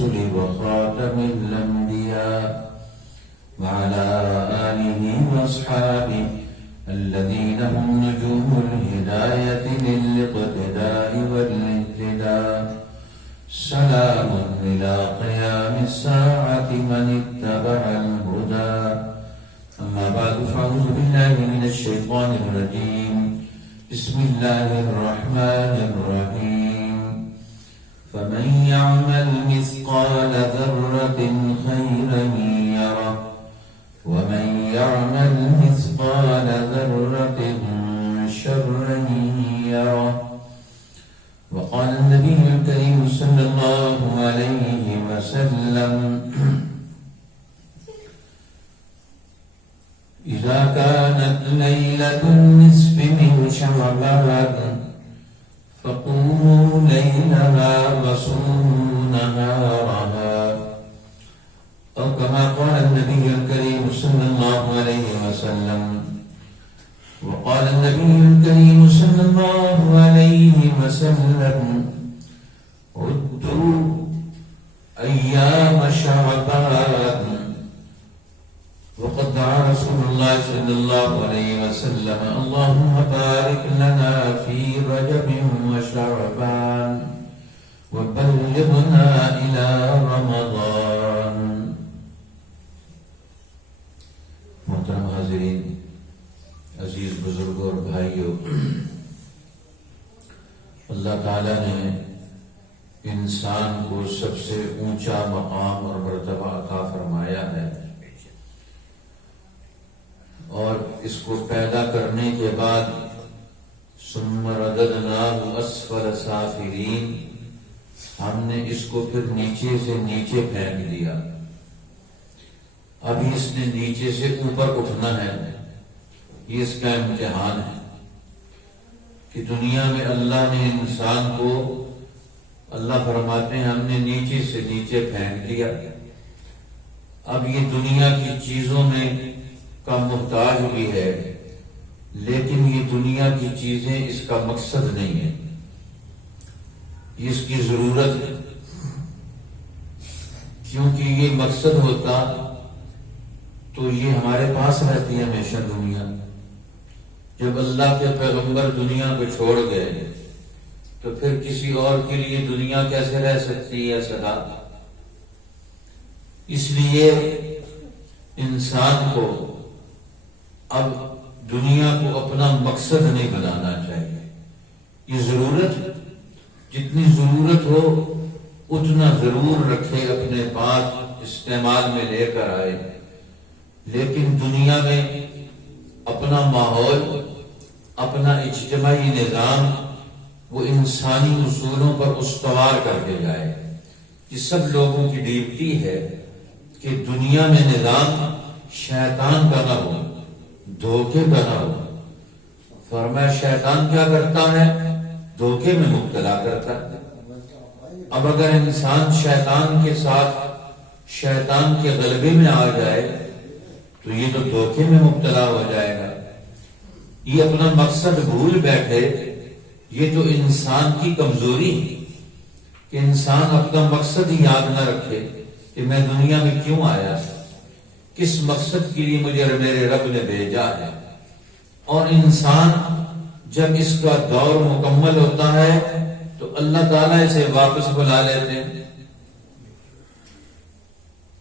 الرسل وخاتم الأنبياء وعلى آله وأصحابه الذين هم نجوم الهداية للاقتداء والاهتداء سلام إلى قيام الساعة من اتبع الهدى أما بعد فأعوذ بالله من الشيطان الرجيم بسم الله الرحمن الرحيم فمن يعمل مثقال ذرة خيرا يره ومن يعمل مثقال ذرة شرا يره وقال النبي الكريم صلى الله عليه وسلم إذا كانت ليلة النصف من شعبان فقوموا ليلها وصوموا نهارها أو كما قال النبي الكريم صلى الله عليه وسلم. وقال النبي الكريم صلى الله عليه وسلم عدوا أيام شعبان. وقد دعا رسول الله صلى الله عليه وسلم اللهم بارك لنا في رجب وشعبان وبلغنا إلى رمضان. محترم حاضرین، عزیز بزرگوں اور بھائیوں، اللہ تعالیٰ نے انسان کو سب سے اونچا مقام اور مرتبہ عطا فرمایا ہے، اور اس کو پیدا کرنے کے بعد ثم رددناہ اسفل سافلین، ہم نے اس کو پھر نیچے سے نیچے پھینک دیا. ابھی اس نے نیچے سے اوپر اٹھنا ہے. یہ اس کا امتحان ہے کہ دنیا میں اللہ نے انسان کو، اللہ فرماتے ہیں ہم نے نیچے سے نیچے پھینک دیا. اب یہ دنیا کی چیزوں میں کا محتاج بھی ہے، لیکن یہ دنیا کی چیزیں اس کا مقصد نہیں ہے، یہ اس کی ضرورت ہے. کیونکہ یہ مقصد ہوتا تو یہ ہمارے پاس رہتی ہے ہمیشہ دنیا. جب اللہ کے پیغمبر دنیا کو چھوڑ گئے تو پھر کسی اور کے لیے دنیا کیسے رہ سکتی ہے سدا؟ اس لیے انسان کو اب دنیا کو اپنا مقصد نہیں بنانا چاہیے. یہ ضرورت، جتنی ضرورت ہو اتنا ضرور رکھے، اپنے پاس استعمال میں لے کر آئے، لیکن دنیا میں اپنا ماحول، اپنا اجتماعی نظام وہ انسانی اصولوں پر استوار کر کے جائے. یہ سب لوگوں کی ڈیوٹی ہے کہ دنیا میں نظام شیطان کا نہ ہو، دھوکے کا نہ ہو. فرمایا شیطان کیا کرتا ہے؟ دھوکے میں مبتلا کرتا ہے. اب اگر انسان شیطان کے ساتھ شیطان کے غلبے میں آ جائے تو یہ تو دھوکے میں مبتلا ہو جائے گا. یہ اپنا مقصد بھول بیٹھے، یہ تو انسان کی کمزوری ہے کہ انسان اپنا مقصد ہی یاد نہ رکھے کہ میں دنیا میں کیوں آیا، کس مقصد کے لیے مجھے میرے رب نے بھیجا ہے. اور انسان جب اس کا دور مکمل ہوتا ہے تو اللہ تعالیٰ اسے واپس بلا لیتے ہیں.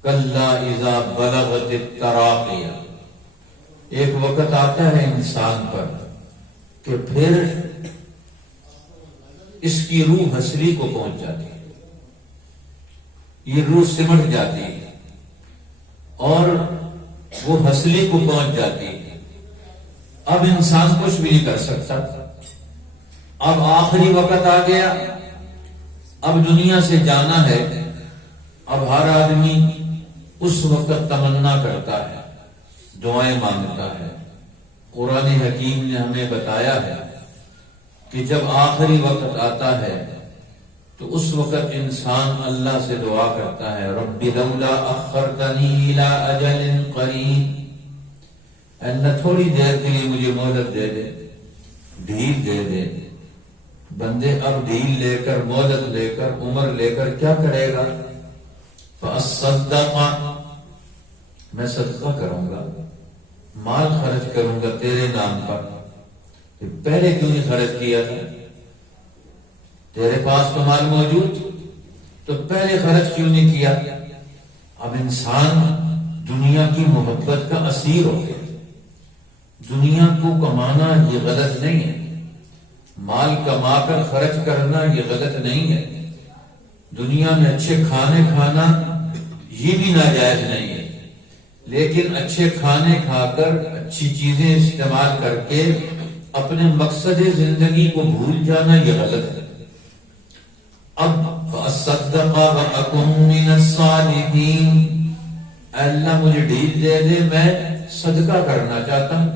کَلَّا اِذَا بَلَغَتِ التَّرَاقِیَ، ایک وقت آتا ہے انسان پر کہ پھر اس کی روح ہسلی کو پہنچ جاتی ہے، یہ روح سمٹ جاتی ہے اور وہ ہسلی کو پہنچ جاتی ہے. اب انسان کچھ بھی نہیں کر سکتا. اب آخری وقت آ گیا، اب دنیا سے جانا ہے. اب ہر آدمی اس وقت تمنا کرتا ہے، دعائیں مانگتا ہے. قرآن حکیم نے ہمیں بتایا ہے کہ جب آخری وقت آتا ہے تو اس وقت انسان اللہ سے دعا کرتا ہے، رب لولا اخرتنی الی اجل قریب، اللہ تھوڑی دیر کے لیے مجھے مہلت دے دے، ڈھیل دے دے. بندے اب ڈھیل لے کر، مہلت لے کر، عمر لے کر کیا کرے گا؟ فَأَصَّدَّقَ، میں صدقہ کروں گا، مال خرچ کروں گا تیرے نام پر. پہلے کیوں نہیں خرچ کیا تھا؟ تیرے پاس تو مال موجود تو پہلے خرچ کیوں نہیں کیا؟ اب انسان دنیا کی محبت کا اسیر ہو گیا. دنیا کو کمانا یہ غلط نہیں ہے، مال کما کر خرچ کرنا یہ غلط نہیں ہے، دنیا میں اچھے کھانے کھانا یہ بھی ناجائز نہیں ہے، لیکن اچھے کھانے کھا کر اچھی چیزیں استعمال کر کے اپنے مقصد زندگی کو بھول جانا یہ غلط ہے. اب فَأَصَّدَّقَ وَأَكُن مِّنَ الصَّالِحِينَ، اللہ مجھے ڈھیل دے دے، میں صدقہ کرنا چاہتا ہوں.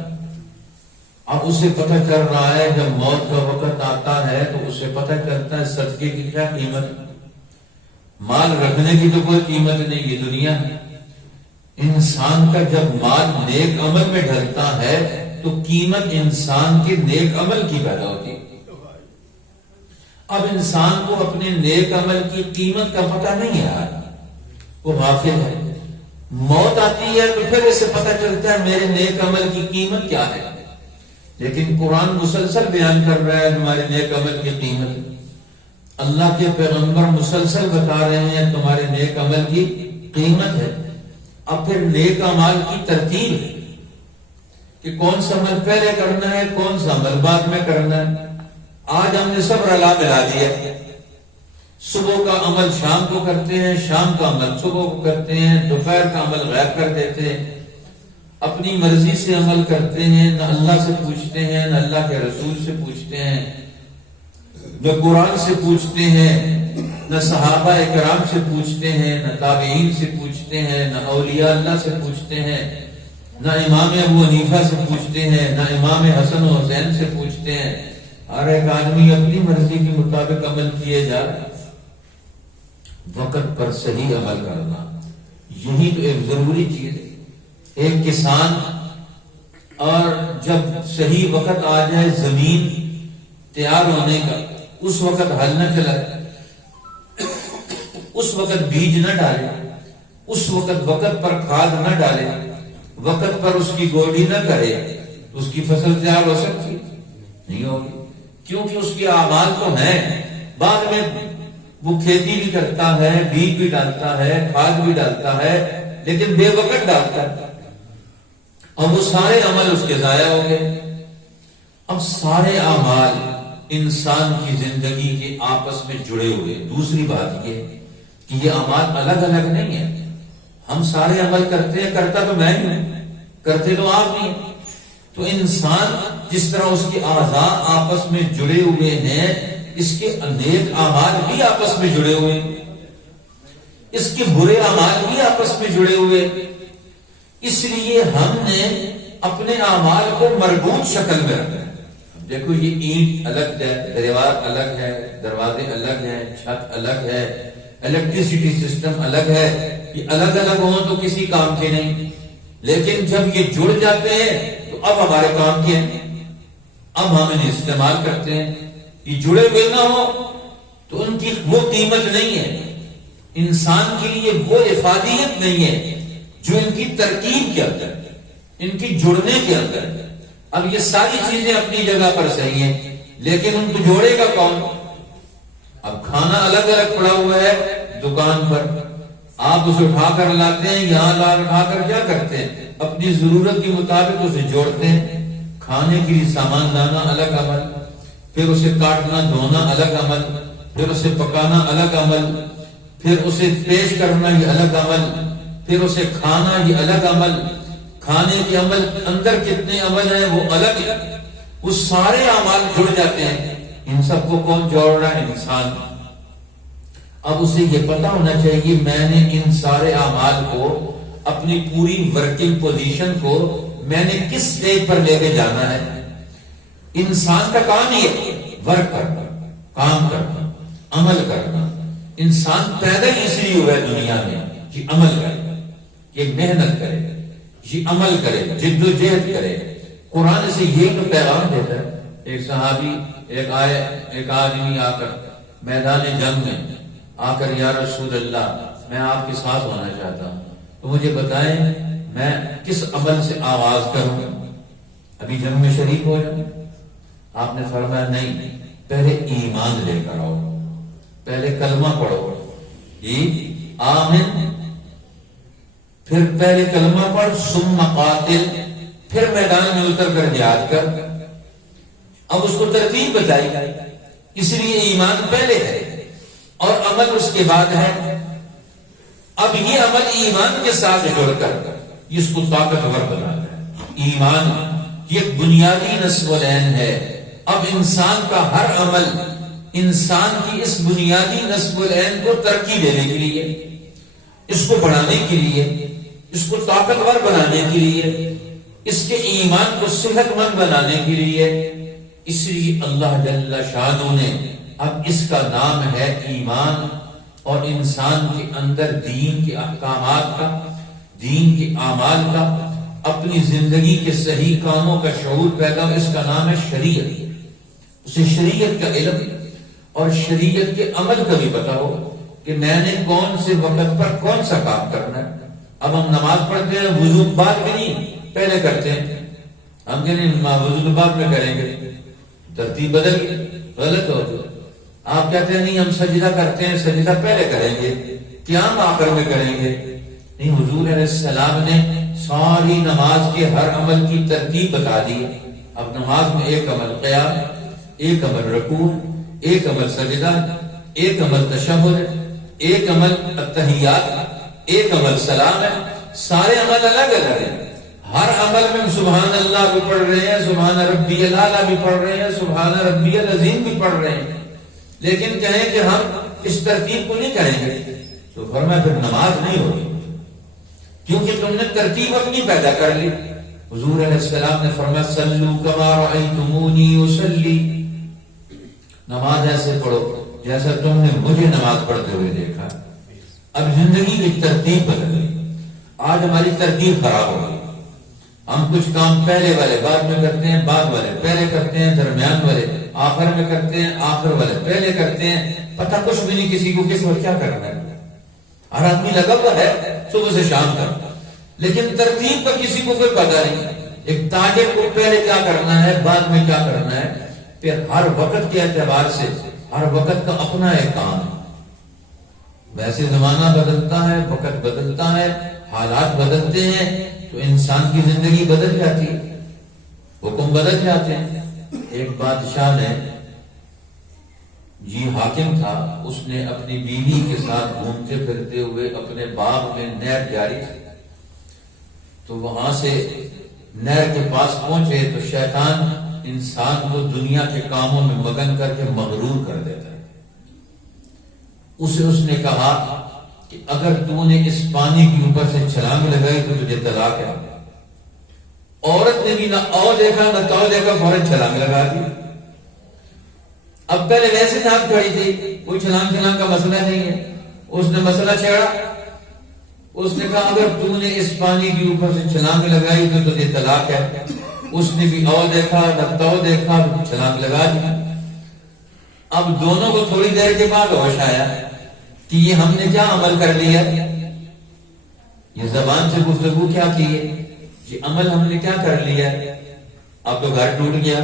اب اسے پتہ چل رہا ہے جب موت کا وقت آتا ہے تو اسے پتہ چلتا ہے صدقے کی کیا قیمت. مال رکھنے کی تو کوئی قیمت نہیں، یہ دنیا ہے. انسان کا جب مال نیک عمل میں ڈھلتا ہے تو قیمت انسان کے نیک عمل کی پیدا ہوتی ہے. اب انسان کو اپنے نیک عمل کی قیمت کا پتہ نہیں ہے، وہ غافل ہے. موت آتی ہے تو پھر اسے پتہ چلتا ہے میرے نیک عمل کی قیمت کیا ہے. لیکن قرآن مسلسل بیان کر رہا ہے تمہارے نیک عمل کی قیمت. اللہ کے پیغمبر مسلسل بتا رہے ہیں تمہارے نیک عمل کی قیمت ہے. اب پھر نیک عمل کی ترتیب ہے کہ کون سا عمل پہلے کرنا ہے، کون سا عمل بعد میں کرنا ہے. آج ہم نے سب رلا ملا دیا، صبح کا عمل شام کو کرتے ہیں، شام کا عمل صبح کو کرتے ہیں، دوپہر کا عمل غائب کر دیتے ہیں، اپنی مرضی سے عمل کرتے ہیں، نہ اللہ سے پوچھتے ہیں، نہ اللہ کے رسول سے پوچھتے ہیں، نہ قرآن سے پوچھتے ہیں، نہ صحابہ اکرام سے پوچھتے ہیں، نہ تابعین سے پوچھتے ہیں، نہ اولیاء اللہ سے پوچھتے ہیں، نہ امام ابو حنیفہ سے پوچھتے ہیں، نہ امام حسن و حسین سے پوچھتے ہیں. ہر ایک آدمی اپنی مرضی کے مطابق عمل کیے جا. وقت پر صحیح عمل کرنا یہی تو ایک ضروری چیز ہے. ایک کسان اور جب صحیح وقت آ جائے زمین تیار ہونے کا، اس وقت ہل نہ چلائے، اس وقت بیج نہ ڈالے، اس وقت پر کھاد نہ ڈالے، وقت پر اس کی گوڈی نہ کرے، اس کی فصل تیار ہو سکتی نہیں ہوگی. کیونکہ اس کے اعمال تو ہیں. بعد میں وہ کھیتی بھی کرتا ہے، بیج بھی ڈالتا ہے، کھاد بھی ڈالتا ہے، لیکن بے وقت ڈالتا ہے، اب وہ سارے عمل اس کے ضائع ہو گئے. اب سارے اعمال انسان کی زندگی کے آپس میں جڑے ہوئے. دوسری بات یہ کہ یہ اعمال الگ الگ نہیں ہے. ہم سارے عمل کرتے ہیں، کرتا تو میں ہوں، کرتے تو آپ نہیں. تو انسان جس طرح اس کے اعضاء آپس میں جڑے ہوئے ہیں، اس کے نیک اعمال بھی آپس میں جڑے ہوئے، اس کے برے اعمال بھی آپس میں جڑے ہوئے. اس لیے ہم نے اپنے اعمال کو مربوط شکل میں رکھا ہے. دیکھو یہ اینٹ الگ ہے، دیوار الگ ہے، دروازے الگ ہیں، چھت الگ ہے، الیکٹریسٹی سسٹم الگ ہے. یہ الگ الگ ہوں تو کسی کام کے نہیں، لیکن جب یہ جڑ جاتے ہیں تو اب ہمارے کام کے ہیں، اب ہم انہیں استعمال کرتے ہیں. یہ جڑے ہوئے نہ ہو تو ان کی وہ قیمت نہیں ہے. انسان کے لیے وہ افادیت نہیں ہے جو ان کی ترکیب کے اندر، ان کی جڑنے کے اندر. اب یہ ساری چیزیں اپنی جگہ پر صحیح ہیں، لیکن ان کو جوڑے گا کون؟ اب کھانا الگ الگ پڑا ہوا ہے دکان پر، آپ اسے اٹھا کر لاتے ہیں، یہاں لا اٹھا کر کیا کرتے ہیں؟ اپنی ضرورت کے مطابق اسے جوڑتے ہیں. کھانے کے لیے سامان لانا الگ عمل، پھر اسے کاٹنا دھونا الگ عمل، پھر اسے پکانا الگ عمل، پھر اسے پیش کرنا یہ الگ عمل، پھر اسے کھانا یہ الگ عمل. کھانے کے عمل اندر کتنے عمل ہیں وہ الگ، وہ سارے اعمال جڑ جاتے ہیں. ان سب کو کون جوڑ رہا ہے؟ انسان. اب اسے یہ پتا ہونا چاہیے میں نے ان سارے اعمال کو، اپنی پوری ورکنگ پوزیشن کو میں نے کس سٹیج پر لے کے جانا ہے. انسان کا کام یہ ورک کرنا، کام کرنا، عمل کرنا. انسان پیدا اس لیے ہوا ہے دنیا میں کہ عمل کرے، یہ محنت کرے، یہ عمل کرے، جد و جہد کرے. قرآن سے یہی تو پیغام دیتا ہے. ایک صحابی ایک آدمی آ کر میدان جنگ میں آ کر یا رسول اللہ میں آپ کے ساتھ ہونا چاہتا ہوں، تو مجھے بتائیں میں کس عمل سے آغاز کروں؟ ابھی جنگ میں شریک ہو جاؤں؟ آپ نے فرمایا نہیں، پہلے ایمان لے کر آؤ، پہلے کلمہ پڑھو، آمن، پھر پہلے کلمہ پڑھ، ثم قاتل، پھر میدان میں اتر کر جہاد کر۔ اب اس کو ترتیب بتائی، اس لیے ایمان پہلے ہے اور عمل اس کے بعد ہے۔ اب یہ عمل ایمان کے ساتھ جڑ کر اس کو طاقتور بناتا ہے۔ ایمان یہ ایک بنیادی نصب العین ہے۔ اب انسان کا ہر عمل انسان کی اس بنیادی نصب العین کو ترقی دینے کے لیے، اس کو بڑھانے کے لیے، اس کو طاقتور بنانے کے لیے، اس کے ایمان کو صحت مند بنانے کے لیے، اس لیے اللہ جل شانہ نے اب اس کا نام ہے ایمان، اور انسان کے اندر دین کے احکامات کا، دین کے اعمال کا، اپنی زندگی کے صحیح کاموں کا شعور پیدا ہو، اس کا نام ہے شریعت۔ اسے شریعت کا علم اور شریعت کے عمل کا بھی پتا ہو کہ میں نے کون سے وقت پر کون سا کام کرنا ہے۔ اب ہم نماز پڑھتے ہیں، وضو بعد میں نہیں پہلے کرتے ہیں، ہم کہتے ہیں وضو بعد میں کریں گے، ترتیب بدل گئی، غلط ہو تو آپ کہتے ہیں نہیں ہم سجدہ کرتے ہیں، سجدہ پہلے کریں گے، قیام آخر میں کریں گے۔ نہیں، حضور علیہ السلام نے ساری نماز کے ہر عمل کی ترتیب بتا دی۔ اب نماز میں ایک عمل قیام، ایک عمل رکوع، ایک عمل سجدہ، ایک عمل تشہد، ایک عمل التحیات، ایک عمل سلام ہے۔ سارے عمل الگ الگ ہیں، ہر عمل میں سبحان اللہ بھی پڑھ رہے ہیں، سبحان ربی الاعلیٰ بھی پڑھ رہے ہیں، سبحان ربی العظیم بھی پڑھ رہے ہیں، لیکن کہیں کہ ہم اس ترتیب کو نہیں کریں گے تو فرمایا پھر نماز نہیں ہوگی، کیونکہ تم نے ترتیب اپنی پیدا کر لی۔ حضور علیہ السلام نے فرمایا صلو کما رأیتمونی اصلی، نماز ایسے پڑھو جیسا تم نے مجھے نماز پڑھتے ہوئے دیکھا۔ اب زندگی کی ترتیب بدل گئی، آج ہماری ترتیب خراب ہو گئی، ہم کچھ کام پہلے والے بعد میں کرتے ہیں، بعد والے پہلے کرتے ہیں، درمیان والے آخر میں کرتے ہیں، آخر والے پہلے کرتے ہیں، پتہ کچھ بھی نہیں کسی کو کس وقت کیا کرنا ہے۔ ہر آدمی لگا ہوا ہے صبح سے شام تک، لیکن ترتیب کا کسی کو کوئی پتہ نہیں۔ ایک تاجر کو پہلے کیا کرنا ہے، بعد میں کیا کرنا ہے، پھر ہر وقت کے اعتبار سے ہر وقت کا اپنا ایک کام ہے۔ ویسے زمانہ بدلتا ہے، وقت بدلتا ہے، حالات بدلتے ہیں تو انسان کی زندگی بدل جاتی ہے، حکم بدل جاتے ہیں۔ ایک بادشاہ نے حاکم تھا، اس نے اپنی بیوی کے ساتھ گھومتے پھرتے ہوئے اپنے باغ میں نہر جاری تھی، تو وہاں سے نہر کے پاس پہنچے تو شیطان انسان کو دنیا کے کاموں میں مگن کر کے مغرور کر دیتا ہے۔ اسے اس نے کہا کہ اگر تو نے اس پانی کے اوپر سے چھلانگ لگائی تو تجھے طلاق ہے۔ عورت نے بھی نہ او دیکھا نہ تو دیکھا، فوراً چھلانگ لگا دی۔ اب پہلے ویسے ناک کھڑی تھی، کوئی چھلانگ کا مسئلہ نہیں ہے، اس نے مسئلہ چھیڑا، اس نے کہا اگر تو نے اس پانی کے اوپر سے چھلانگ لگائی تو تجھے طلاق ہے۔ اس نے بھی او دیکھا نہ تو دیکھا، چھلانگ لگا دی۔ اب دونوں کو تھوڑی دیر کے بعد ہوش آیا کہ یہ ہم نے کیا عمل کر لیا، یہ زبان سے گفتگو کیا کی ہے، یہ عمل ہم نے کیا کر لیا۔ اب تو گھر ٹوٹ گیا،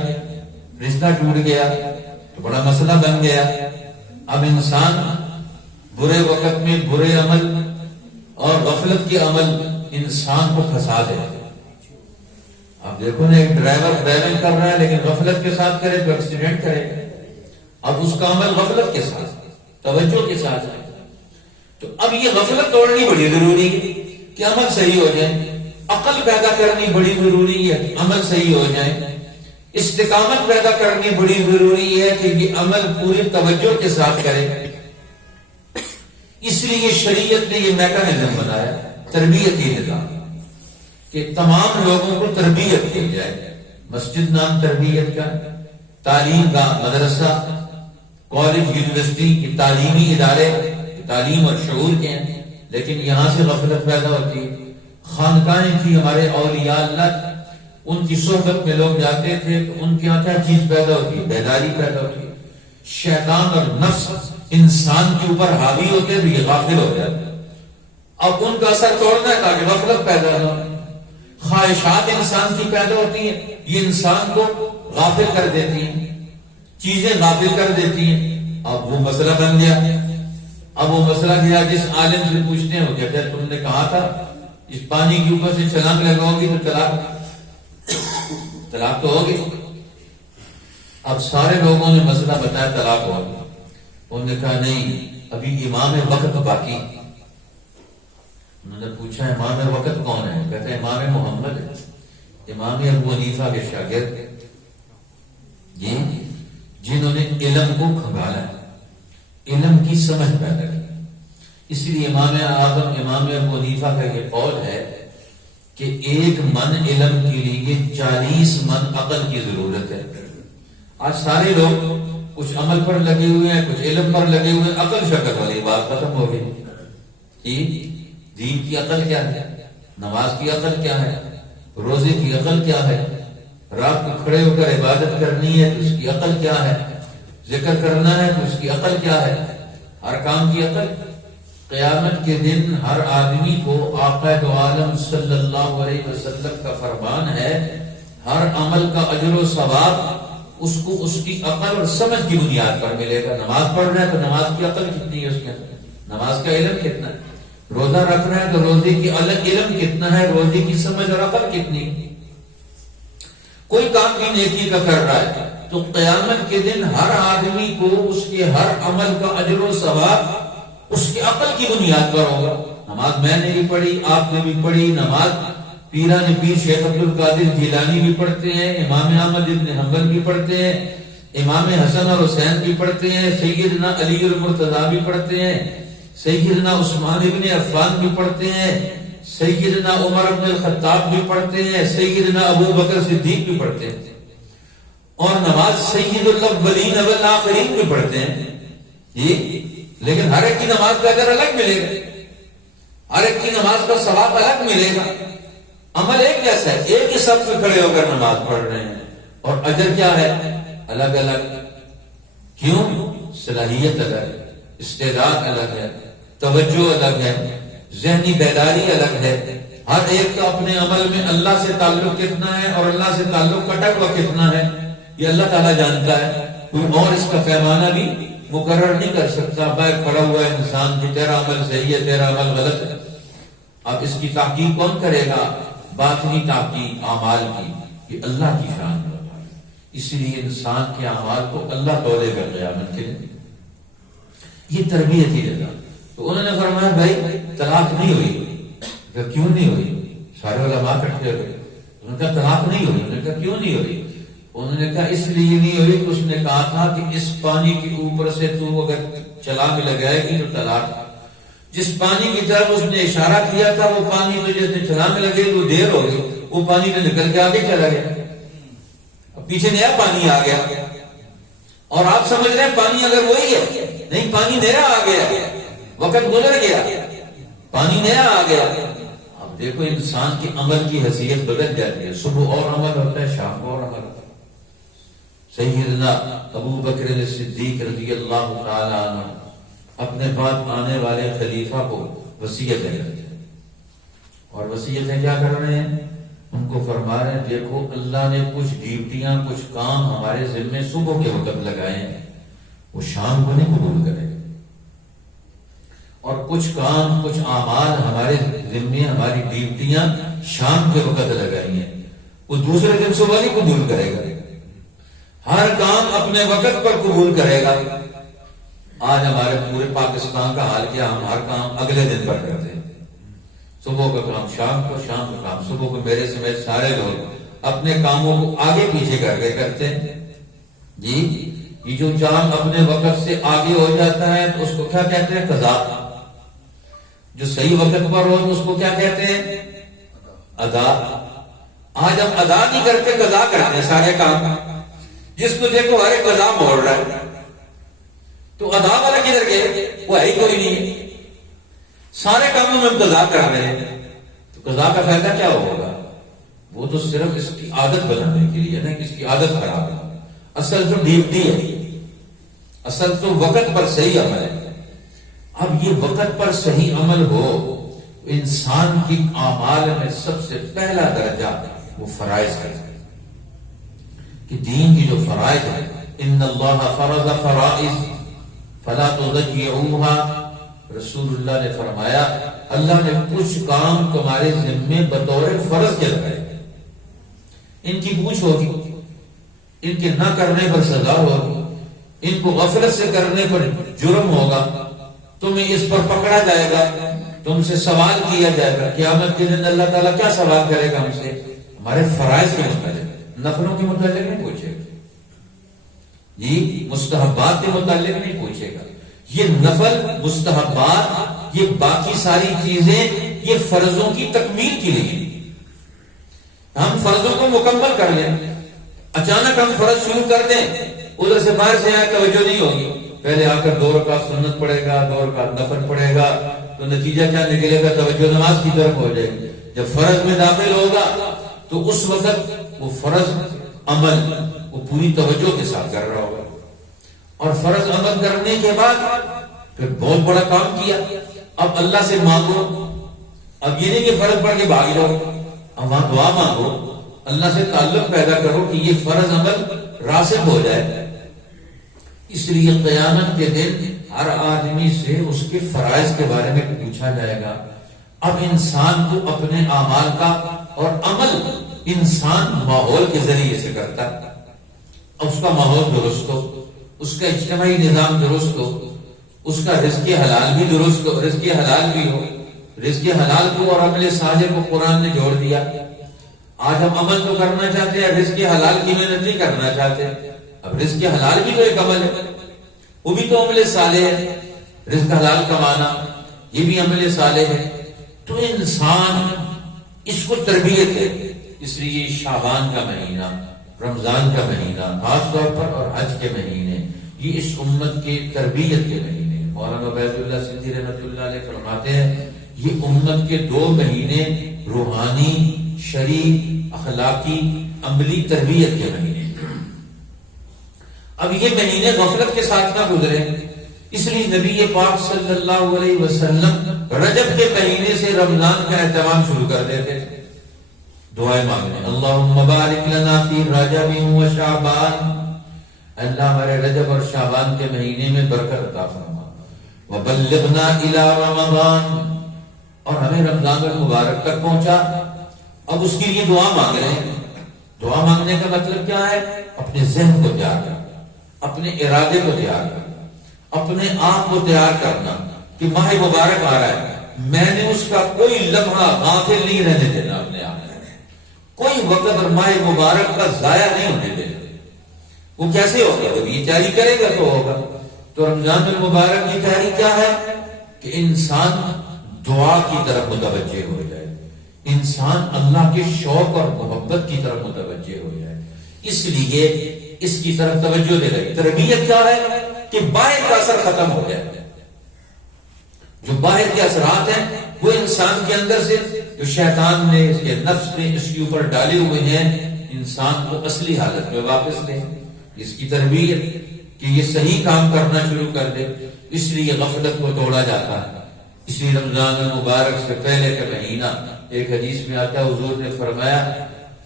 رشتہ ٹوٹ گیا، تو بڑا مسئلہ بن گیا۔ اب انسان برے وقت میں برے عمل اور غفلت کے عمل انسان کو پھنسا دے۔ اب دیکھو نا، ایک ڈرائیور ڈرائیونگ کر رہا ہے لیکن غفلت کے ساتھ کرے تو ایکسیڈنٹ کرے، اب اس کا عمل غفلت کے ساتھ، توجہ کے ساتھ ہے۔ تو اب یہ غفلت توڑنی بڑی ضروری ہے کہ عمل صحیح ہو جائے، عقل پیدا کرنی بڑی ضروری ہے کہ عمل صحیح ہو جائے، استقامت پیدا کرنی بڑی ضروری ہے کہ یہ عمل پوری توجہ کے ساتھ کرے۔ اس لیے شریعت نے یہ میکانزم بنایا، تربیتی نظام، کہ تمام لوگوں کو تربیت کی جائے۔ مسجد نام تربیت کا، تعلیم کا مدرسہ، کالج، یونیورسٹی کی تعلیمی ادارے تعلیم اور شعور کے ہیں، لیکن یہاں سے غفلت پیدا ہوتی ہے۔ خانقاہیں تھی ہمارے اولیاء اللہ، ان کی صحبت میں لوگ جاتے تھے تو ان کے یہاں کیا چیز پیدا ہوتی ہے، بیداری پیدا ہوتی ہے۔ شیطان اور نفس انسان کے اوپر حاوی ہوتے تو یہ غافل ہو جاتا ہے، اب ان کا اثر توڑنا ہے تاکہ غفلت پیدا نہ ہو. خواہشات انسان کی پیدا ہوتی ہیں، یہ انسان کو غافل کر دیتی ہیں، چیزیں غافل کر دیتی ہیں. اب وہ مسئلہ بن گیا. اب وہ مسئلہ گیا جس عالم سے پوچھتے ہیں وہ کہتے ہیں تم نے کہا تھا اس پانی کے اوپر سے چھلانگ لگاؤ گی تو طلاق تو ہوگی. اب سارے لوگوں نے مسئلہ بتایا طلاق ہوگی. انہوں نے کہا نہیں، ابھی امام وقت باقی. انہوں نے پوچھا امام وقت کون ہے؟ کہتے ہیں امام محمد ہے، امام ابو حنیفہ کے شاگرد یہ جنہوں نے علم کو کھنگالا، علم کی سمجھ پیدا کی. اس لیے امام اعظم امام ابو حنیفہ کا یہ قول ہے کہ 1 من علم کے لیے 40 من عقل کی ضرورت ہے. آج سارے لوگ کچھ عمل پر لگے ہوئے ہیں، کچھ علم پر لگے ہوئے ہیں، عقل شکل والی بات ختم ہو گئی. دین کی عقل کیا ہے؟ نماز کی عقل کیا ہے؟ روزے کی عقل کیا ہے؟ رات کو کھڑے ہو کر عبادت کرنی ہے تو اس کی عقل کیا ہے؟ ذکر کرنا ہے تو اس کی عقل کیا ہے؟ ہر کام کی عقل. قیامت کے دن ہر آدمی کو آقا دو عالم صلی اللہ علیہ وسلم کا فرمان ہے ہر عمل کا اجر و ثواب اس کو اس کی عقل اور سمجھ کی بنیاد پر ملے گا. نماز پڑھ رہا ہے تو نماز کی عقل کتنی ہے اس کے اندر، نماز کا علم کتنا ہے. روزہ رکھ رہا ہے تو روزے کی الگ علم کتنا ہے، روزے کی سمجھ اور عقل کتنی. کوئی کام بھی نیکی کا کر رہا ہے تو قیامت کے دن ہر آدمی کو اس کے ہر عمل کا اجر و ثواب اس کی عقل کی بنیاد پر ہوگا. نماز میں نے بھی پڑھی، آپ نے بھی پڑھی. نماز پیران پیر شیخ عبد القادر جیلانی بھی پڑھتے ہیں، امام احمد ابن حنبل بھی پڑھتے ہیں، امام حسن اور حسین بھی پڑھتے ہیں، سیدنا علی المرتضیٰ بھی پڑھتے ہیں، سیدنا عثمان ابن عفان بھی پڑھتے ہیں، سیدنا عمر بن الخطاب بھی پڑھتے ہیں، سیدنا ابو بکر صدیق بھی پڑھتے ہیں. اور نماز سید الاولین والآخرین بھی پڑھتے ہیں. لیکن ہر ایک کی نماز کا اجر الگ ملے گا، ہر ایک کی نماز کا ثواب الگ ملے گا. عمل ایک جیسا ہے، ایک ہی سب سے کھڑے ہو کر نماز پڑھ رہے ہیں اور اجر کیا ہے؟ الگ الگ. کیوں؟ صلاحیت الگ ہے، استعداد الگ ہے، توجہ الگ ہے، ذہنی بیداری الگ ہے. ہر ایک کا اپنے عمل میں اللہ سے تعلق کتنا ہے اور اللہ سے تعلق کٹا ہوا کتنا ہے یہ اللہ تعالیٰ جانتا ہے. کوئی اور اس کا پیمانہ بھی مقرر نہیں کر سکتا. باہر کھڑا ہوا ہے انسان کہ تیرا عمل صحیح ہے، تیرا عمل غلط ہے. اب اس کی تحقیق کون کرے گا؟ باطنی تحقیق اعمال کی، یہ اللہ کی شان ہے. اس لیے انسان کے اعمال کو اللہ تولے گا قیامت کے دن. یہ تربیت ہی رہا. تو انہوں نے فرمایا بھائی طلاق نہیں ہوئی. کیوں نہیں ہوئی؟ سارے علماء اکٹھے ہوئے. انہوں نے کہا طلاق نہیں ہوئی. انہوں نے کہا کیوں نہیں ہوئی؟ انہوں نے کہا اس لیے نہیں ہوئی کہ اس نے کہا تھا کہ اس پانی کے اوپر سے تو اگر چھلانگ لگائے گی تو طلاق. جس پانی کی طرف اس نے اشارہ کیا تھا وہ پانی تو جس نے چھلانگ لگے تو دیر ہو گئی، وہ پانی میں نکل کے آگے چلا گیا. اب پیچھے نیا پانی آ گیا اور آپ سمجھ رہے ہیں پانی اگر وہی ہے. نہیں، پانی نیا آ گیا، وقت گزر گیا، پانی نیا آ گیا. اب دیکھو انسان کی عمل کی حیثیت بدل جاتی ہے. صبح اور عمل ہوتا ہے، شام کو اور عمل ہوتا ہے. سیدنا ابو بکر صدیق رضی اللہ تعالی عنہ اپنے بعد آنے والے خلیفہ کو وصیت کرتے ہیں اور وصیتیں کیا کر رہے ہیں؟ ان کو فرما رہے ہیں دیکھو اللہ نے کچھ ڈیوٹیاں، کچھ کام ہمارے ذمے صبح کے وقت لگائے ہیں، وہ شام کو نہیں قبول کرے گا. اور کچھ کام، کچھ اعمال ہمارے ذمے، ہماری ڈیوٹیاں شام کے وقت لگائی ہیں، وہ دوسرے دن صبح نہیں قبول کرے گا. ہر کام اپنے وقت پر قبول کرے گا. آج ہمارے پورے پاکستان کا حال کیا؟ ہم ہر کام اگلے دن پر کرتے ہیں. صبح کا کام شام کو، شام کا کام صبح کو. میرے سمیت سارے لوگ اپنے کاموں کو آگے پیچھے کر کے کرتے ہیں. جی یہ جو کام اپنے وقت سے آگے ہو جاتا ہے تو اس کو کیا کہتے ہیں؟ قضا. جو صحیح وقت پر ہو تو اس کو کیا کہتے ہیں؟ ادا. آج ہم ادا نہیں کرتے، قضا کرتے ہیں سارے کام. جس کو دیکھو ہر ایک قضا موڑ رہا ہے، تو ادا والا کدھر گئے؟ وہ ہے ہی کوئی نہیں. سارے کاموں میں ہم قضا کر رہے ہیں تو قضا کا فائدہ کیا ہوگا؟ وہ تو صرف اس کی عادت بنانے کے لیے نا، کہ اس کی عادت خراب ہے. اصل تو ڈیوٹی ہے، اصل تو وقت پر صحیح عمل ہے. اب یہ وقت پر صحیح عمل ہو انسان کی اعمال میں سب سے پہلا درجہ وہ فرائض ہے کہ دین کی جو فرائض ہے، ان اللہ فرض فرائض فلا تضيعوها، رسول اللہ نے فرمایا اللہ نے کچھ کام تمہارے ذمے بطور فرض کے لگائے، ان کی پوچھ ہوگی، ان کے نہ کرنے پر سزا ہوگی، ان کو غفلت سے کرنے پر جرم ہوگا، تمہیں اس پر پکڑا جائے گا، تم سے سوال کیا جائے گا، قیامت کے دن اللہ تعالیٰ کیا سوال کرے گا ہم سے؟ ہمارے فرائض کے متعلق، نفلوں کے متعلق نہیں پوچھے گا جی، مستحبات کے متعلق نہیں پوچھے گا۔ یہ نفل، مستحبات، یہ باقی ساری چیزیں یہ فرضوں کی تکمیل کی لیے، ہم فرضوں کو مکمل کر لیں، اچانک ہم فرض شروع کر دیں، ادھر سے باہر سے آئے توجہ نہیں ہوگی، پہلے آ کر 2 رکعت سنت پڑے گا، 2 رکعت نفل پڑے گا، تو نتیجہ کیا نکلے گا؟ توجہ نماز کی طرف ہو جائے گی۔ جب فرض میں داخل ہوگا تو اس وقت وہ فرض عمل وہ پوری توجہ کے ساتھ کر رہا ہوگا، اور فرض عمل کرنے کے بعد پھر بہت بڑا کام کیا، اب اللہ سے مانگو، اب یہ نہیں کہ فرض پڑھ کے بھاگ جاؤ، اب وہاں دعا مانگو، اللہ سے تعلق پیدا کرو کہ یہ فرض عمل راسخ ہو جائے۔ اس لیے قیامت کے دن ہر آدمی سے اس کے فرائض کے بارے میں پوچھا جائے گا۔ اب انسان کو اپنے اعمال کا اور عمل انسان ماحول کے ذریعے سے کرتا ہے، اب اس کا ماحول درست ہو، اس کا اجتماعی نظام درست ہو، اس کا رزق حلال بھی درست ہو، رزق حلال بھی ہو، رزق حلال کو اور عمل صالح کو قرآن نے جوڑ دیا۔ آج ہم عمل تو کرنا چاہتے ہیں، رزق حلال کی محنت نہیں کرنا چاہتے، اب رزق حلال بھی تو ایک عمل ہے، وہ بھی تو عمل صالح ہے، رزق حلال کمانا یہ بھی عمل صالح ہے۔ تو انسان اس کو تربیت ہے، اس لیے شعبان کا مہینہ، رمضان کا مہینہ خاص طور پر اور حج کے مہینے یہ اس امت کے تربیت کے مہینے۔ مولانا عبید اللہ سندھی رحمۃ اللہ علیہ فرماتے ہیں یہ امت کے 2 مہینے روحانی، شرعی، اخلاقی، عملی تربیت کے مہینے۔ اب یہ مہینے غفلت کے ساتھ نہ گزرے، اس لیے نبی پاک صلی اللہ علیہ وسلم رجب کے مہینے سے رمضان کا اہتمام شروع کر دیتے تھے، دعائیں مانگنے، اللہم بارک لنا فی رجب و شعبان، اللہ ہمارے رجب اور شعبان کے مہینے میں برکت عطا فرما، وبلغنا الی رمضان، اور ہمیں رمضان المبارک تک پہنچا۔ اب اس کے لیے دعا مانگ رہے ہیں۔ دعا مانگنے کا مطلب کیا ہے؟ اپنے ذہن کو تیار کرنا، اپنے ارادے کو تیار کرنا، اپنے آپ کو تیار کرنا کہ ماہ مبارک آ رہا ہے، میں نے اس کا کوئی لمحہ غافل نہیں رہنے دینا، اپنے آپ کوئی وقت اور ماہ مبارک کا ضائع نہیں ہونے دینا۔ وہ کیسے ہوگا؟ جب یہ تیاری کرے گا تو ہوگا۔ تو رمضان المبارک کی تیاری کیا ہے کہ انسان دعا کی طرف متوجہ ہو جائے، انسان اللہ کے شوق اور محبت کی طرف متوجہ ہو جائے، اس لیے اس کی طرف توجہ دے رہے۔ تربیت کیا ہے کہ باہر کا اثر ختم ہو جائے، جو باہر کے اثرات ہیں وہ انسان کے اندر سے جو شیطان نے، اس کے نفس نے اس کے اوپر ڈالے ہوئے ہیں، انسان کو اصلی حالت میں واپس لے۔ اس کی تربیت کہ یہ صحیح کام کرنا شروع کر دے، اس لیے غفلت کو توڑا جاتا ہے۔ اس لیے رمضان المبارک سے پہلے کا مہینہ، ایک حدیث میں آتا ہے حضور نے فرمایا،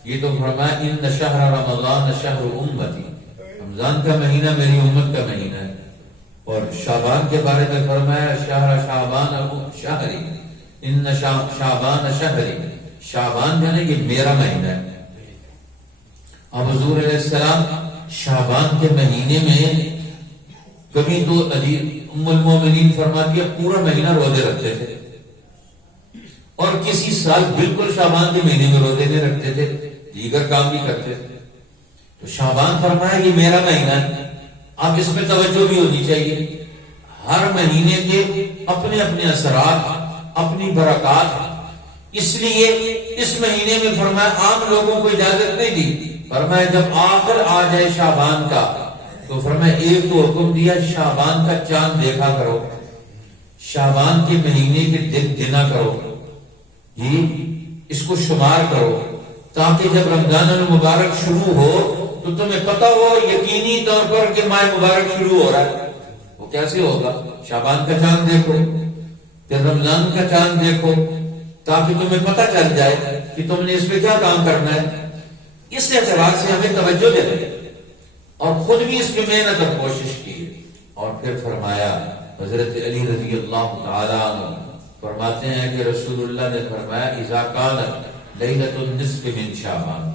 یہ تو فرمایا ان شہر رمضان شہر امتی، رمضان کا مہینہ میری امت کا مہینہ ہے، اور شعبان کے بارے میں فرمایا شہر شعبان شہری، ان شعبان شہری، شعبان یعنی کہ میرا مہینہ ہے۔ اب حضور علیہ السلام شعبان کے مہینے میں کبھی تو ام المومنین فرماتی ہے پورا مہینہ روزے رکھتے تھے، اور کسی سال بالکل شعبان کے مہینے میں روزے نہیں رکھتے تھے، دیگر کام بھی کرتے تھے۔ تو شعبان فرمایا یہ میرا مہینہ ہے، اب اس میں توجہ بھی ہونی چاہیے۔ ہر مہینے کے اپنے اپنے اثرات، اپنی برکات، اس لیے اس مہینے میں فرمایا عام لوگوں کو اجازت نہیں دی، فرمایا جب آخر آ جائے شعبان کا تو فرمایا ایک تو حکم دیا شعبان کا چاند دیکھا کرو، شعبان کے مہینے کے دن گنا کرو، یہ اس کو شمار کرو، تاکہ جب رمضان المبارک شروع ہو تو تمہیں پتہ ہو یقینی طور پر کہ ماہ مبارک شروع ہو رہا ہے۔ وہ کیسے ہوگا؟ شعبان کا چاند دیکھو، پھر رمضان کا چاند دیکھو، تاکہ تمہیں پتہ چل جائے کہ تم نے اس پہ کیا کام کرنا ہے۔ اس اعتبار سے ہمیں توجہ دے دیں اور خود بھی اس میں محنت اور کوشش کی۔ اور پھر فرمایا، حضرت علی رضی اللہ تعالیٰ عنہ فرماتے ہیں کہ رسول اللہ نے فرمایا اذا کانت لیلۃ النصف من شعبان،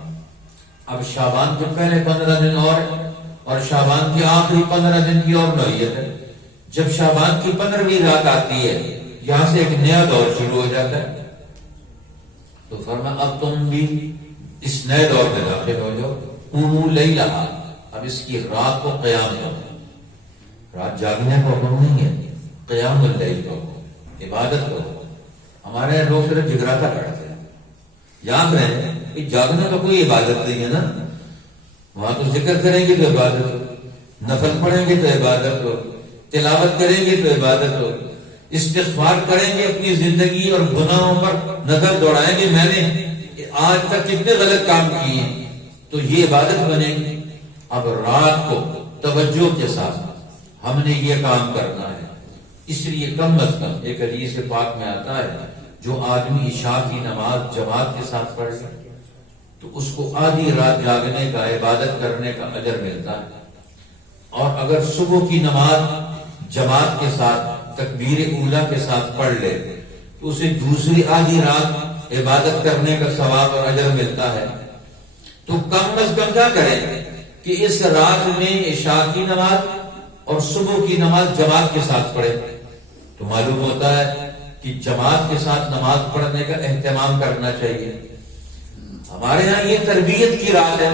اب شعبان کے پہلے 15 دن اور شعبان کے آخری 15 دن کی اور نوعیت ہے۔ جب شعبان کی 15ویں رات آتی ہے، یہاں سے ایک نیا دور شروع ہو جاتا ہے۔ تو فرمایا اب تم بھی اس نئے دور میں داخل ہو جاؤ، قوموا لیلہا، اب اس کی رات کو قیام کرو۔ رات جاگنے کو حکم نہیں ہے، قیام اللیل کو، عبادت کرو۔ ہمارے یہاں لوگ صرف جگراتا کرتے ہیں۔ یاد رہے کہ جاگنا تو کوئی عبادت نہیں ہے نا، وہاں تو ذکر کریں گے تو عبادت ہو، نفل پڑھیں گے تو عبادت ہو، تلاوت کریں گے تو عبادت ہو، استغفار کریں گے، اپنی زندگی اور گناہوں پر نظر دوڑائیں گے میں نے آج تک کتنے غلط کام کیے ہیں، تو یہ عبادت بنے گی۔ اب رات کو توجہ کے ساتھ ہم نے یہ کام کرنا ہے، اس لیے کم از کم ایک حدیث پاک میں آتا ہے جو آدمی عشاء کی نماز جماعت کے ساتھ پڑھ لے تو اس کو آدھی رات جاگنے کا، عبادت کرنے کا اجر ملتا ہے، اور اگر صبح کی نماز جماعت کے ساتھ تکبیر اولیٰ کے ساتھ پڑھ لے تو اسے دوسری آدھی رات عبادت کرنے کا ثواب اور اجر ملتا ہے۔ تو کم از کم کیا کریں کہ اس رات میں عشاء کی نماز اور صبح کی نماز جماعت کے ساتھ پڑھے۔ تو معلوم ہوتا ہے کہ جماعت کے ساتھ نماز پڑھنے کا اہتمام کرنا چاہیے۔ ہمارے ہاں یہ تربیت کی رات ہے،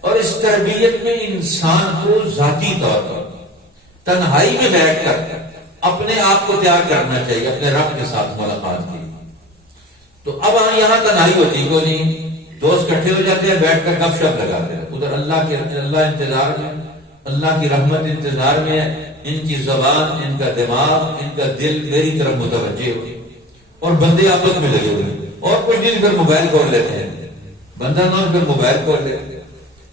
اور اس تربیت میں انسان کو ذاتی طور پر تنہائی میں بیٹھ کر اپنے آپ کو تیار کرنا چاہیے اپنے رب کے ساتھ ملاقات کی۔ تو اب یہاں تنہائی ہوتی کو نہیں، دوست اکٹھے ہو جاتے ہیں، بیٹھ کر گپ شپ لگاتے ہیں، ادھر اللہ انتظار میں، اللہ کی رحمت انتظار میں ہے، ان کی زبان، ان کا دماغ، ان کا دل میری طرف متوجہ ہو، اور بندے آپس میں لگے ہوئے، اور کچھ دن پھر موبائل کھول لیتے ہیں، بندہ نہ پھر موبائل کھول لیتے ہیں،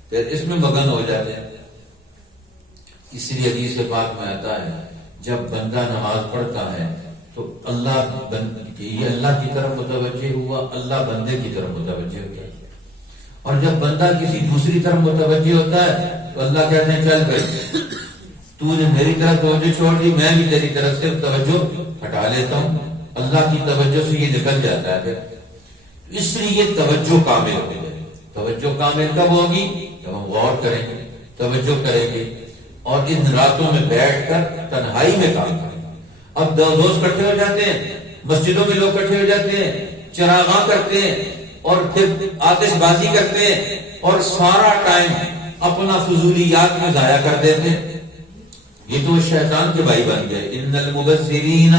پھر اس میں مگن ہو جاتے ہیں۔ اس لیے حدیث پاک میں آتا ہے جب بندہ نماز پڑھتا ہے تو یہ اللہ کی طرف متوجہ ہوا، اللہ بندے کی طرف متوجہ ہوتا ہے، اور جب بندہ کسی دوسری طرف متوجہ ہوتا ہے تو اللہ کہتے ہیں چل بھائی تو نے میری طرف توجہ چھوڑ دی، میں بھی تیری طرف سے توجہ ہٹا لیتا ہوں، اللہ کی توجہ سے یہ نکل جاتا ہے۔ اس لیے توجہ کامل ہو جائے۔ توجہ کامل کب ہوگی؟ جب ہم غور کریں گے، توجہ کریں گے، اور ان راتوں میں بیٹھ کر تنہائی میں کام کریں۔ اب دوست اکٹھے ہو جاتے ہیں، مسجدوں میں لوگ اکٹھے ہو جاتے ہیں، چراغاں کرتے ہیں، اور پھر آتش بازی کرتے ہیں، اور سارا ٹائم اپنا فضولیات میں ضائع کر دیتے ہیں۔ یہ تو شیطان کے بھائی بن گئے۔ ان المبذرین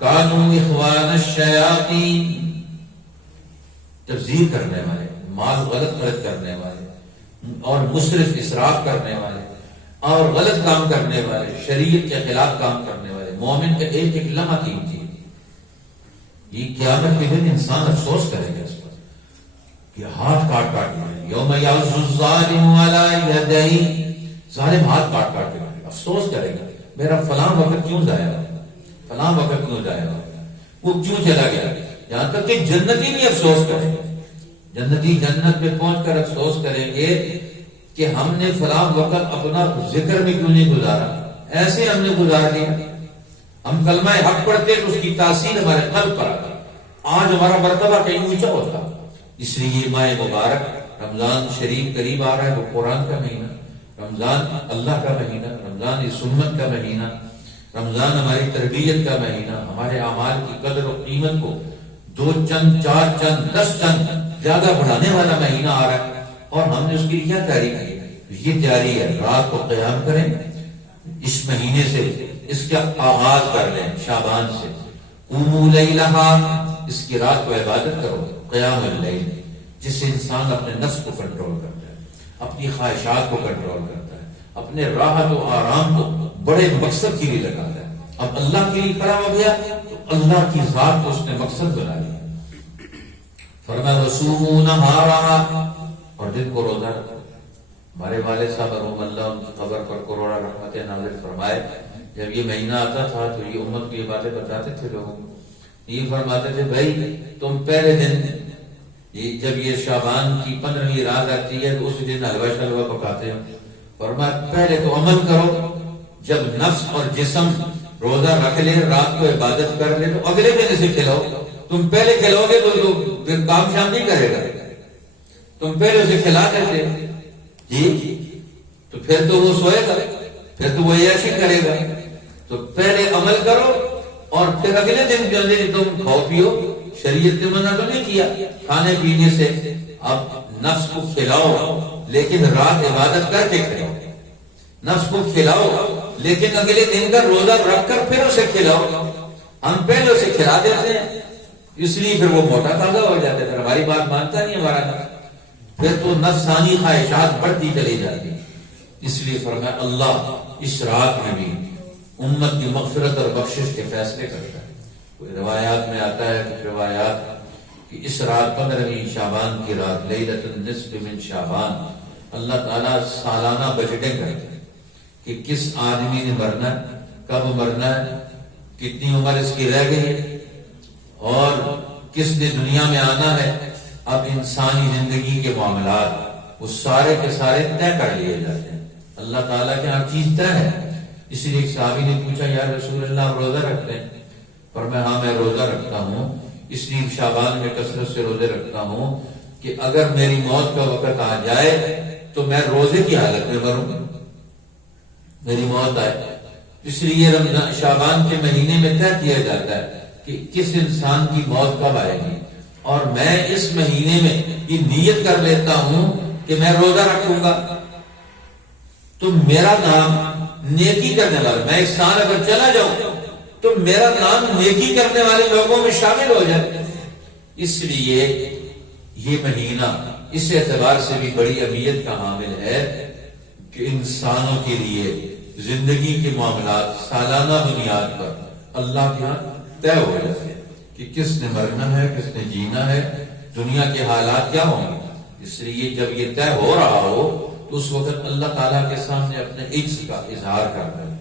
کانوا اخوان الشیاطین، تبذیر کرنے والے، مال غلط خرچ کرنے والے، اور مسرف اسراف کرنے والے، اور غلط کام کرنے والے، شریعت کے خلاف کام کرنے والے۔ مومن کا ایک ایک لمحہ قیمتی ہے۔ یہ قیامت کے دن انسان افسوس کرے گا اس پر کہ ہاتھ کاٹ کاٹ کے، یوم یعض الظالم علی یدیہ، ظالم ہاتھ کاٹ کاٹ کے افسوس کرے گا میرا فلاں وقت کیوں ضائع ہوا، فلاں وقت کیوں ضائع ہوا، وہ کیوں چلا گیا۔ یہاں تک کہ جنتی بھی افسوس کریں گے، جنتی جنت میں پہنچ کر افسوس کریں گے کہ ہم نے فلاں وقت اپنا ذکر بھی کیوں نہیں گزارا، ایسے ہم نے گزار دیا۔ ہم کلمہ حق پڑھتے تو اس کی تاثیر ہمارے قلب پر آتی، آج ہمارا مرتبہ کہیں اونچا ہوتا۔ اس لیے ماہ مبارک رمضان شریف قریب آ رہا ہے، وہ قرآن کا مہینہ، رمضان اللہ کا مہینہ، رمضان سنت کا مہینہ، رمضان ہماری تربیت کا مہینہ، ہمارے اعمال کی قدر و قیمت کو 2 چند 4 چند 10 چند زیادہ بڑھانے والا مہینہ آ رہا ہے، اور ہم نے اس کی کیا تیاری کی؟ یہ تیاری ہے رات کو قیام کریں، اس مہینے سے اس کا آغاز کر لیں، شعبان سے۔ قوموا لیلہا، اس کی رات کو عبادت کرو، قیام اللیل، جس سے انسان اپنے نفس کو کنٹرول کرتا ہے، اپنی خواہشات کو کنٹرول کرتا ہے، اپنے راحت و آرام کو بڑے مقصد کے لیے لگاتا ہے۔ اب اللہ کے لیے کھڑا ہو گیا تو اللہ کی ذات کو اس نے مقصد بنا لیا۔ فرمایا وصوموا نہارا، اور دن کو روزہ رکھو۔ ہمارے والد صاحب رحمہ اللہ ان کی قبر پر کروڑا رحمتیں نازل فرمائے، جب یہ مہینہ آتا تھا تو یہ امت کو یہ باتیں بتاتے تھے لوگوں کو یہ فرماتے تھے بھائی تم پہلے دن جب یہ شعبان کی 15ویں رات آتی ہے تو اس دن حلوہ شلوہ پکاتے ہیں، فرمایا پہلے تو عمل کرو، جب نفس اور جسم روزہ رکھ لے، رات کو عبادت کر لے تو اگلے دن اسے کھلاؤ۔ تم پہلے کھلاؤ گے تو پھر کام شام نہیں کرے گا، تم پہلے اسے کھلا دیتے جی تو پھر تو وہ سوئے گا، پھر تو وہ عیاشی کرے گا۔ تو پہلے عمل کرو اور پھر اگلے دن جو ہے تم کھاؤ پیو۔ شریعت نے منع تو نہیں کیا کھانے پینے سے، اب نفس کو کھلاؤ لیکن رات عبادت کر کے کھلاؤ، نفس کو کھلاؤ لیکن اگلے دن کا روزہ رکھ کر پھر اسے کھلاؤ۔ ہم پہلے اسے کھلا دیتے ہیں اس لیے پھر وہ موٹا تازہ ہو جاتا ہے، پھر ہماری بات مانتا نہیں ہمارا نفس، پھر تو نفسانی خواہشات بڑھتی چلی جاتی۔ اس لیے فرمایا اللہ اس رات میں بھی امت کی مغفرت اور بخشش کے فیصلے کرتا ہے۔ کوئی روایات میں آتا ہے، کچھ روایات کہ اس رات 15ویں شعبان کی رات لیلۃ النصف من شعبان اللہ تعالیٰ سالانہ بجٹیں کرتے ہیں کہ کس آدمی نے مرنا ہے، کب مرنا ہے، کتنی عمر اس کی رہ گئی ہے اور کس نے دنیا میں آنا ہے۔ اب انسانی زندگی کے معاملات وہ سارے کے سارے طے کر لیے جاتے ہیں، اللہ تعالیٰ کے ہر چیز طے ہے۔ اس لیے ایک صحابی نے پوچھا یا رسول اللہ آپ روزہ رکھتے ہیں؟ اور ہاں میں روزہ رکھتا ہوں، اس لیے شعبان میں کثرت سے روزے رکھتا ہوں کہ اگر میری موت کا وقت آ جائے تو میں روزے کی حالت میں مروں، میری موت آئے۔ اس لیے رمضان شعبان کے مہینے میں طے کیا جاتا ہے کہ کس انسان کی موت کب آئے گی، اور میں اس مہینے میں یہ نیت کر لیتا ہوں کہ میں روزہ رکھوں گا تو میرا نام نیکی کرنے والا، میں ایک سال اگر چلا جاؤں تو میرا نام نیکی کرنے والے لوگوں میں شامل ہو جائے۔ اس لیے یہ مہینہ اس اعتبار سے بھی بڑی اہمیت کا حامل ہے کہ انسانوں کے لیے زندگی کے معاملات سالانہ بنیاد پر اللہ کے ہاں طے ہو جاتے ہیں کہ کس نے مرنا ہے، کس نے جینا ہے، دنیا کے حالات کیا ہوں گے۔ اس لیے جب یہ طے ہو رہا ہو تو اس وقت اللہ تعالیٰ کے سامنے اپنے عجز کا اظہار کرنا ہے،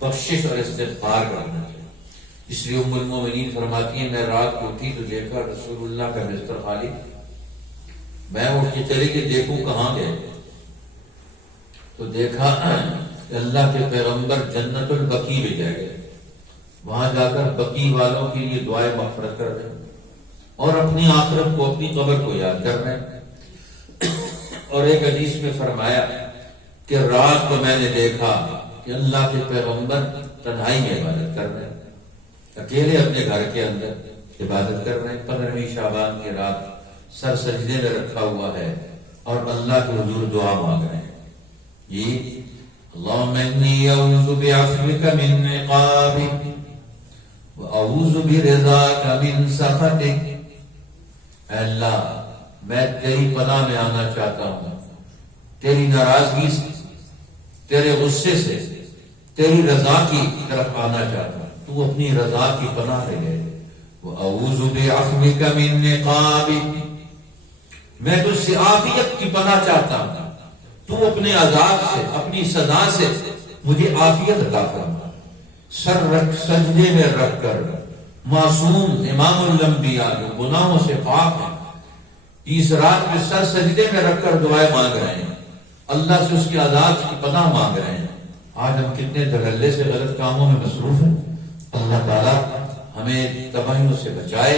بخشش اور استغفار کرنا ہے۔ اس لیے ام المومنین فرماتی ہیں میں رات کو اٹھی تو دیکھا رسول اللہ کا بستر خالی، میں اٹھ کے چلی کہ دیکھوں کہاں گئے، تو دیکھا کہ اللہ کے پیغمبر جنت البقیع میں جائے گئے، وہاں جا کر بقیع والوں کے لیے دعائیں مغفرت کر رہے ہیں اور اپنی آخرت کو، اپنی قبر کو یاد کر رہے ہیں۔ اور ایک حدیث میں فرمایا کہ رات کو میں نے دیکھا کہ اللہ کے پیغمبر تنہائی میں عبادت کر رہے ہیں، اکیلے اپنے گھر کے اندر عبادت کر رہے ہیں۔ 15ویں شعبان کی رات سر سجدے میں رکھا ہوا ہے اور اللہ کے حضور دعا مانگ رہے ہیں، یہ اللہم انی اعوذ بعفوک من عقابک واعوذ برضاک من سخطک۔ اے اللہ میں تیری پناہ میں آنا چاہتا ہوں، تیری ناراضگی سے، تیرے غصے سے، تیری رضا کی طرف آنا چاہتا ہوں، تو اپنی رضا کی پناہ لے گئے۔ وَأَعُوذُ بِعَفْوِكَ مِنْ عِقَابِكَ، میں تجھ سے عافیت کی پناہ چاہتا ہوں، تو اپنے عذاب سے، اپنی سزا سے مجھے عافیت عطا فرما۔ سر رکھ سجدے میں رکھ کر معصوم امام الانبیاء جو گناہوں سے پاک ہیں اس رات میں سر سجدے میں رکھ کر دعائیں مانگ رہے ہیں، اللہ سے اس کے عذاب کی پناہ مانگ رہے ہیں۔ آج ہم کتنے دھڑلے سے غلط کاموں میں مصروف ہیں۔ اللہ تعالیٰ ہمیں تباہیوں سے بچائے،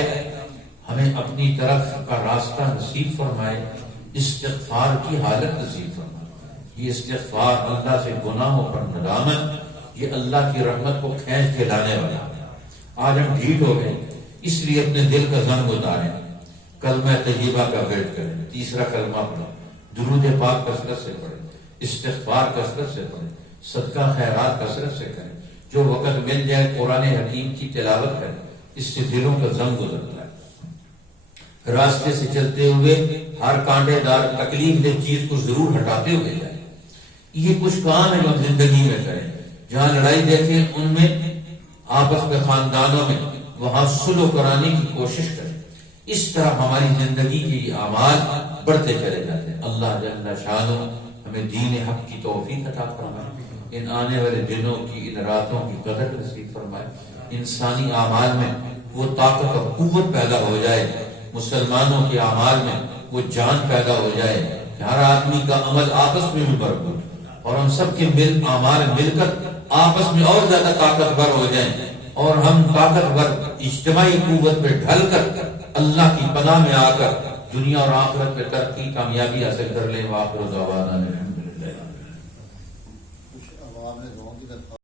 ہمیں اپنی طرف کا راستہ نصیب فرمائے، استغفار کی حالت نصیب فرمائے۔ یہ استغفار اللہ سے گناہوں پر ندامت، یہ اللہ کی رحمت کو کھینچ کے لانے والا ہے۔ آج ہم ڈھیٹ ہو گئے، اس لیے اپنے دل کا زنگ اتاریں، کلمہ طیبہ کا ورد کریں، تیسرا کلمہ پڑھیں، درود پاک کثرت سے پڑھیں، استغفار کثرت سے پڑھیں، صدقہ خیرات کثرت سے کریں، جو وقت مل جائے قرآن حکیم کی تلاوت کریں، اس سے دلوں کا زنگ گزرتا ہے۔ راستے سے چلتے ہوئے ہر کانٹے دار تکلیف دہ چیز کو ضرور ہٹاتے ہوئے جائیں۔ یہ کچھ کام ہے جو ہم زندگی میں کریں، جہاں لڑائی دیکھیں ان میں آپس میں خاندانوں میں وہاں صلح کرانے کی کوشش کریں۔ اس طرح ہماری زندگی کے یہ اعمال بڑھتے چلے جاتے ہیں۔ اللہ جل شانہ ہمیں دین حق کی توفیق عطا فرمائے، ان آنے والے دنوں کی، ان راتوں کی قدر نصیب فرمائے، انسانی اعمال میں وہ طاقت اور قوت پیدا ہو جائے، مسلمانوں کے اعمال میں وہ جان پیدا ہو جائے کہ ہر آدمی کا عمل آپس میں بھی بھرپور، اور ہم سب کے اعمال مل کر آپس میں اور زیادہ طاقتور ہو جائیں، اور ہم طاقتور اجتماعی قوت پہ ڈھل کر اللہ کی پناہ میں آ کر دنیا اور آخرت میں ترقی کامیابی حاصل کر لیں۔ وآخر دعوانا الحمدللہ۔